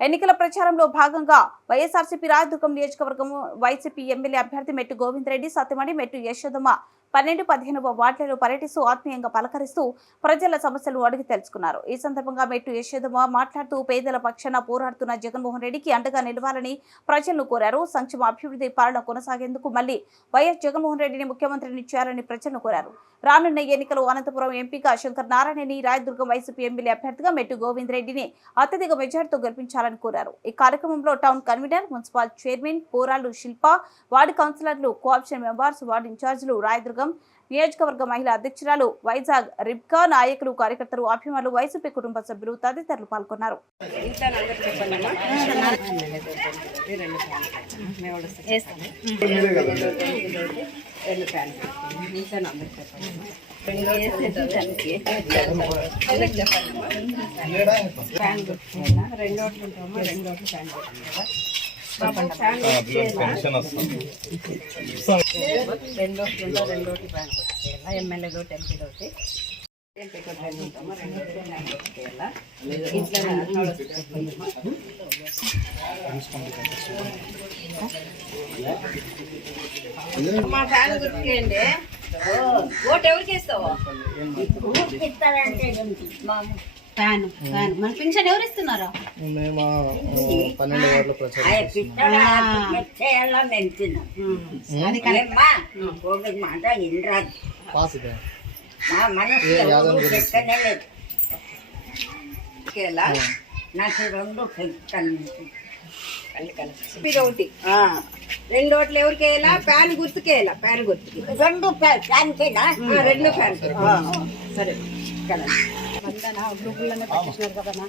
ఎన్నికల ప్రచారంలో భాగంగా వైఎస్ఆర్సీపీ రాయదుర్గం నియోజకవర్గం వైసీపీ ఎమ్మెల్యే అభ్యర్థి మెట్టు గోవిందరెడ్డి సత్యమణి మెట్టు యశోదమ్మ పన్నెండు పదిహేనవ వార్డులలో పర్యటిస్తూ ఆత్మీయంగా పలకరిస్తూ ప్రజల సమస్యలు అడిగి తెలుసుకున్నారు. ఈ సందర్భంగా మెట్టు యశోదమ్మ మాట్లాడుతూ పేదల పక్షాన పోరాడుతున్న జగన్మోహన్ రెడ్డికి అండగా నిలవాలని ప్రజలను కోరారు. సంక్షేమ అభివృద్ధి పాలన కొనసాగేందుకు మళ్ళీ వైఎస్ జగన్మోహన్ రెడ్డిని ముఖ్యమంత్రిని చేయాలని ప్రజలను కోరారు. రానున్న ఎన్నికలు అనంతపురం ఎంపీగా శంకర్ నారాయణని రాయదుర్గం వైసీపీ ఎమ్మెల్యే అభ్యర్థిగా మెట్టు గోవింద్ రెడ్డిని అత్యధిక మెజార్టీతో గెలిపించాలని కోరారు. ఈ కార్యక్రమంలో టౌన్ కన్వీనర్ మున్సిపల్ చైర్మన్ పోరాలు శిల్ప వార్డు కౌన్సిలర్లు కోఆప్షన్ మెంబర్స్ వార్డు ఇన్ఛార్జీలు రాయదుర్గం నియోజకవర్గ మహిళా అధ్యక్షురాలు వైజాగ్ రిబ్కా నాయకులు కార్యకర్తలు అభిమానులు వైసీపీ కుటుంబ సభ్యులు తదితరులు పాల్గొన్నారు. పెన్షన్ వస్తుంది రెండోట్లుందో రెండోటి బ్యాంక్ వచ్చేయాల ఎమ్మెల్యే తోటి ఎంపీ తోటి మా ఫ్యాన్ గుర్తుకేయండి ఓటు ఎవరికి ఇస్తావు ఫ్యాన్ ఫ్యాన్. మన పింఛన్ ఎవరు ఇస్తున్నారా మేము పన్నెండు వార్డుల ప్రచారం నాకు రెండు చెప్తాను ఇది ఒకటి. రెండు ఓట్లు ఎవరికి వేయాలా? ఫ్యాన్ గుర్తుకి రెండు రెండు ఫ్యాన్ సరే. కదా Ganda na, global lang na tapos ka na.